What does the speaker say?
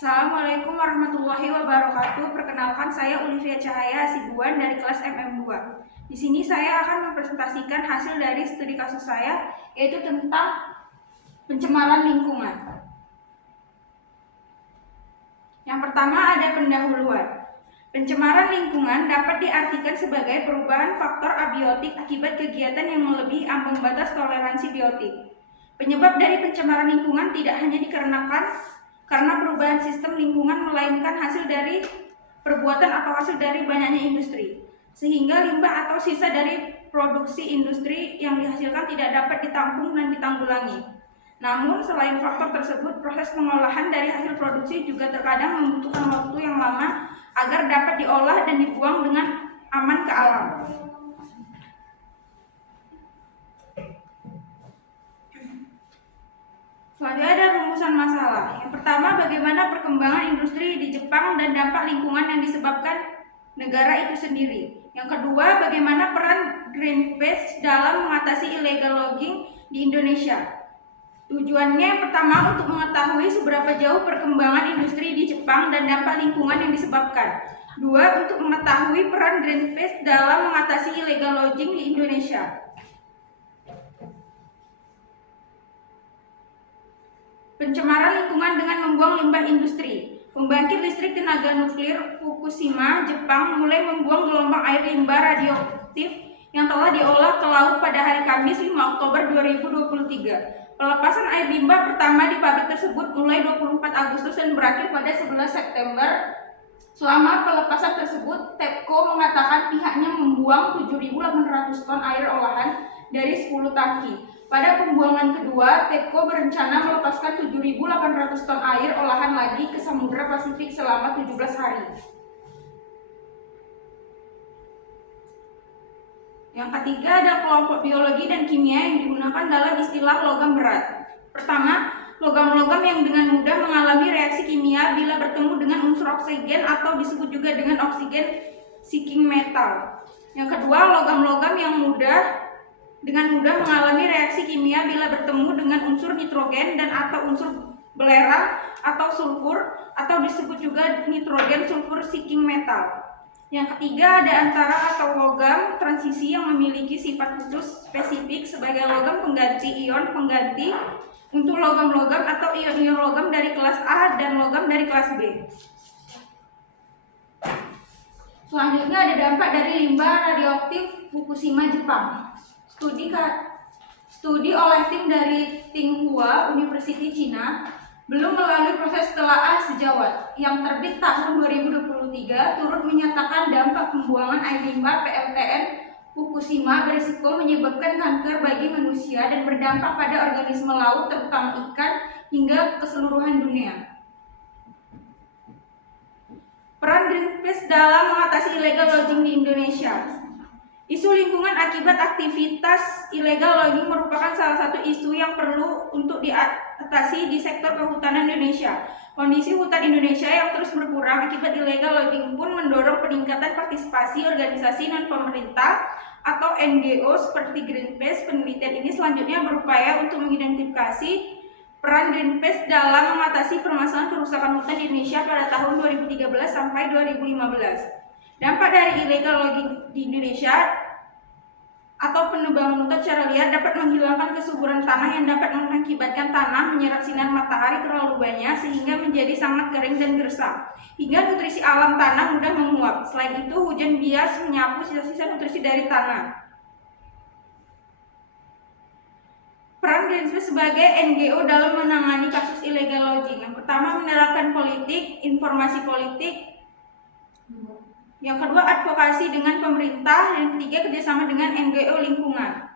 Assalamualaikum warahmatullahi wabarakatuh. Perkenalkan, saya Olivia Cahaya Asibuan dari kelas MM2. Di sini saya akan mempresentasikan hasil dari studi kasus saya, yaitu tentang pencemaran lingkungan. Yang pertama ada pendahuluan. Pencemaran lingkungan dapat diartikan sebagai perubahan faktor abiotik akibat kegiatan yang melebihi ambang batas toleransi biotik. Penyebab dari pencemaran lingkungan tidak hanya dikarenakan karena perubahan sistem lingkungan, melainkan hasil dari perbuatan atau hasil dari banyaknya industri, sehingga limbah atau sisa dari produksi industri yang dihasilkan tidak dapat ditampung dan ditanggulangi. Namun, selain faktor tersebut, proses pengolahan dari hasil produksi juga terkadang membutuhkan waktu yang lama agar dapat diolah dan dibuang dengan aman ke alam. Selanjutnya ada rumusan masalah. Yang pertama, bagaimana perkembangan industri di Jepang dan dampak lingkungan yang disebabkan negara itu sendiri. Yang kedua, bagaimana peran Greenpeace dalam mengatasi illegal logging di Indonesia. Tujuannya yang pertama untuk mengetahui seberapa jauh perkembangan industri di Jepang dan dampak lingkungan yang disebabkan. Dua, untuk mengetahui peran Greenpeace dalam mengatasi illegal logging di Indonesia. Pencemaran lingkungan dengan membuang limbah industri. Pembangkit listrik tenaga nuklir Fukushima, Jepang mulai membuang gelombang air limbah radioaktif yang telah diolah ke laut pada hari Kamis 5 Oktober 2023. Pelepasan air limbah pertama di pabrik tersebut mulai 24 Agustus dan berakhir pada 11 September. Selama pelepasan tersebut, TEPCO mengatakan pihaknya membuang 7.800 ton air olahan dari 10 tangki. Pada pembuangan kedua, TEPCO berencana melepaskan 7.800 ton air olahan lagi ke Samudra Pasifik selama 17 hari. Yang ketiga ada kelompok biologi dan kimia yang digunakan dalam istilah logam berat. Pertama, logam-logam yang dengan mudah mengalami reaksi kimia bila bertemu dengan unsur oksigen atau disebut juga dengan oksigen seeking metal. Yang kedua, logam-logam yang dengan mudah mengalami reaksi kimia bila bertemu dengan unsur nitrogen dan atau unsur belerang atau sulfur atau disebut juga nitrogen sulfur seeking metal. Yang ketiga ada antara atau logam transisi yang memiliki sifat khusus spesifik sebagai logam pengganti ion pengganti untuk logam-logam atau ion-ion logam dari kelas A dan logam dari kelas B. Selanjutnya ada dampak dari limbah radioaktif Fukushima, Jepang. Studi oleh tim dari Tsinghua University Cina belum melalui proses telaah sejawat yang terbit tahun 2023 turut menyatakan dampak pembuangan air limbah PLTN Fukushima berisiko menyebabkan kanker bagi manusia dan berdampak pada organisme laut terutama ikan hingga keseluruhan dunia. Peran Greenpeace dalam mengatasi illegal logging di Indonesia. Isu lingkungan akibat aktivitas illegal logging merupakan salah satu isu yang perlu untuk diatasi di sektor kehutanan Indonesia. Kondisi hutan Indonesia yang terus berkurang akibat illegal logging pun mendorong peningkatan partisipasi organisasi non-pemerintah atau NGO seperti Greenpeace. Penelitian ini selanjutnya berupaya untuk mengidentifikasi peran Greenpeace dalam mengatasi permasalahan kerusakan hutan di Indonesia pada tahun 2013 sampai 2015. Dampak dari illegal logging di Indonesia atau penebangan hutan secara liar dapat menghilangkan kesuburan tanah yang dapat mengakibatkan tanah menyerap sinar matahari terlalu banyak sehingga menjadi sangat kering dan gersang, hingga nutrisi alam tanah mudah menguap. Selain itu, hujan bias menyapu sisa-sisa nutrisi dari tanah. Peran Greenpeace sebagai NGO dalam menangani kasus illegal logging. Yang pertama, menerapkan politik, informasi politik. Yang kedua, advokasi dengan pemerintah. Dan ketiga, kerjasama dengan NGO lingkungan.